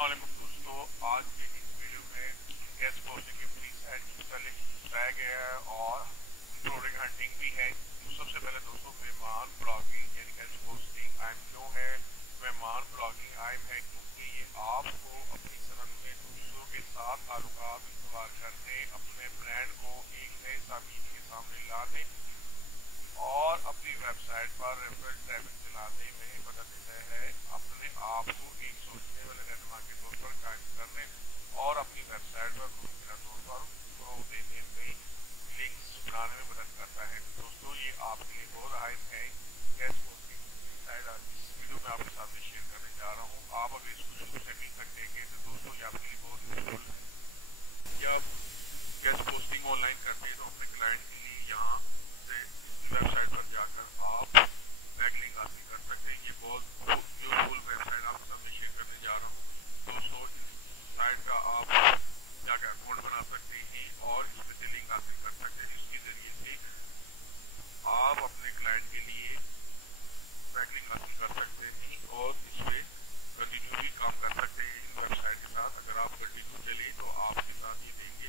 वालेकुम दोस्तों, आज की इस वीडियो में कैच पोस्टिंग की फ्री साइट का लिंक बताया गया है और प्रोडक्ट हंटिंग भी है। तो सबसे पहले दोस्तों, मेहमान ब्लॉगिंग यानी कैच पोस्टिंग आई नो है। मेहमान ब्लॉगिंग आइम है क्योंकि ये आपको अपनी सनद में दूसरों के साथ ताल्लुकात इस्तेमाल करने, अपने ब्रांड को एक नए सामीन के सामने लाने और अपनी वेबसाइट पर रेफरल ट्रैफिक चलाने में मदद देता है। अपने आप को एक सोचने वाले रहनुमा के तौर पर कायम करने और अपनी वेबसाइट पर मुमकिन तौर पर ग्रोथ देने में, लिंक्स बनाने में मदद करता है। दोस्तों, ये आपके लिए बहुत अहम है। कैच पोस्टिंग साइट इस वीडियो में आपके साथ शेयर करने जा रहा हूँ। आप अगर इसको शुरू से भी कर देंगे तो दोस्तों ये आपके लिए बहुत यूजफुल है। जब कैच पोस्टिंग ऑनलाइन करते हैं तो अपने क्लाइंट के लिए यहाँ से वेबसाइट पर जाकर आप बैकलिंक हासिल कर सकते हैं। ये बहुत यूजफुल वेबसाइट आपके सामने शेयर करने जा रहा हूँ। दोस्तों, इस साइट का आप जाकर अकाउंट बना सकते हैं और इसमें से लिंक हासिल कर सकते हैं, जिसके जरिए से आप अपने क्लाइंट के लिए बैकलिंक हासिल कर सकते हैं और इस पे कंटिन्यू भी काम कर सकते हैं। इन वेबसाइट के साथ अगर आप कंटिन्यू चले तो आपके साथ ये देंगे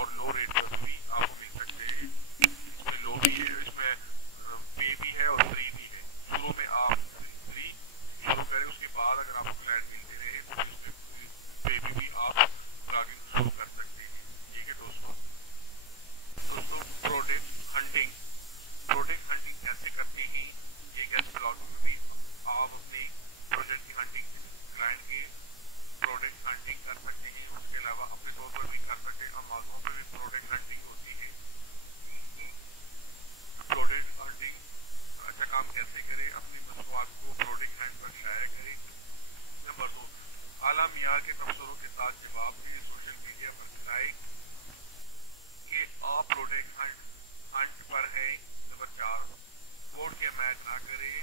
और लो रेट पर भी आपको मिल सकते हैं। इसमें लो भी है, इसमें पे भी है और फ्री भी है। शुरू में आप फ्री शुरू करें, उसके बाद अगर आपको क्लाइंट मिलते रहे तो उसमें पे भी आप ब्लॉगिंग शुरू कर सकते हैं। ठीक है दोस्तों। प्रोडक्ट हंटिंग, प्रोडक्ट हंटिंग कैसे करते हैं ये कैसे ब्लॉगिंग में भी आप अपने प्रोडक्ट की हंटिंग क्लाइंट के प्रोडक्ट हंटिंग कर सकते हैं। उसके अलावा अपने तौर पर भी कर सकते हैं। अमेज़न पर भी प्रोडक्ट हंटिंग होती है। प्रोडक्ट हंटिंग अच्छा काम कैसे करें, अपनी मसवात को प्रोडक्ट हंट पर शाया करें। नंबर 2, आला मियार के तबसरों के साथ जवाब दें। सोशल मीडिया पर दिखाएं कि आप प्रोडक्ट हंट पर हैं। नंबर 4, कोड के मैच ना करें।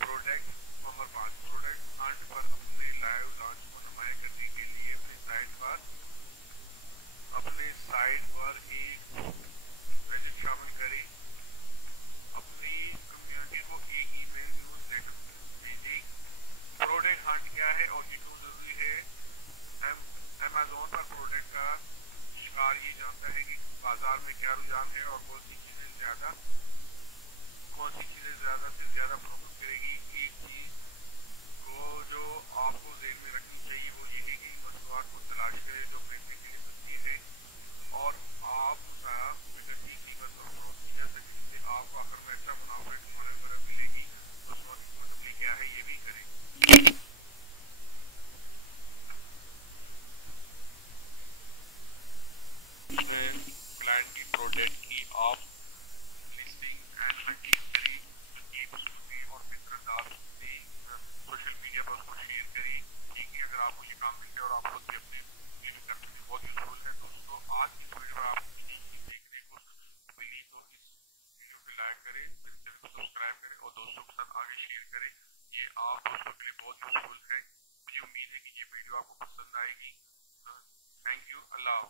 प्रोडक्ट नंबर 5, प्रोडक्ट हंट पर अपने लाइव लॉन्च को नुमाया करने के लिए अपने साइट पर एक मैसेज शामिल करें। अपनी कम्युनिटी को एक ईमेल न्यूज़लेटर भेजें। प्रोडक्ट हंट क्या है और ये क्यों जरूरी है। अमेज़न पर प्रोडक्ट का शिकार ये जानता है कि बाजार में क्या रुझान है और कौन सी चीजें ज्यादा से ज्यादा प्रोमोट करेगी। एक चीज को जो आपको ध्यान में रखनी चाहिए वो ये है कि मसवार को तलाश करें जो खरीदने के लिए सस्ती है और आपका विकल्प कीमत और फरोख्त की जा सके, जिससे आपको आखिर में अच्छा मुनाफा कमाने में मदद मिलेगी। मसवार की मतलब क्या है ये भी करें। इसमें क्लाइंट की प्रोडक्ट की आप लिस्टिंग एंड हंटिंग करें, एक सूची और बेहतर अंदाज से सोशल मीडिया पर उसको शेयर करें। ठीक है, अगर आपको ये काम मिलते और आप खुद भी अपने लिंक कर सकते बहुत यूजफुल है। दोस्तों, आज की वीडियो में आपको देखने को मिली तो इस वीडियो को लाइक करें, मेरे चैनल को सब्सक्राइब करें और दोस्तों के साथ आगे शेयर करें। ये आप दोस्तों के लिए बहुत यूजफुल है। मुझे उम्मीद है कि ये वीडियो आपको पसंद आएगी। Thank you. अल्लाह।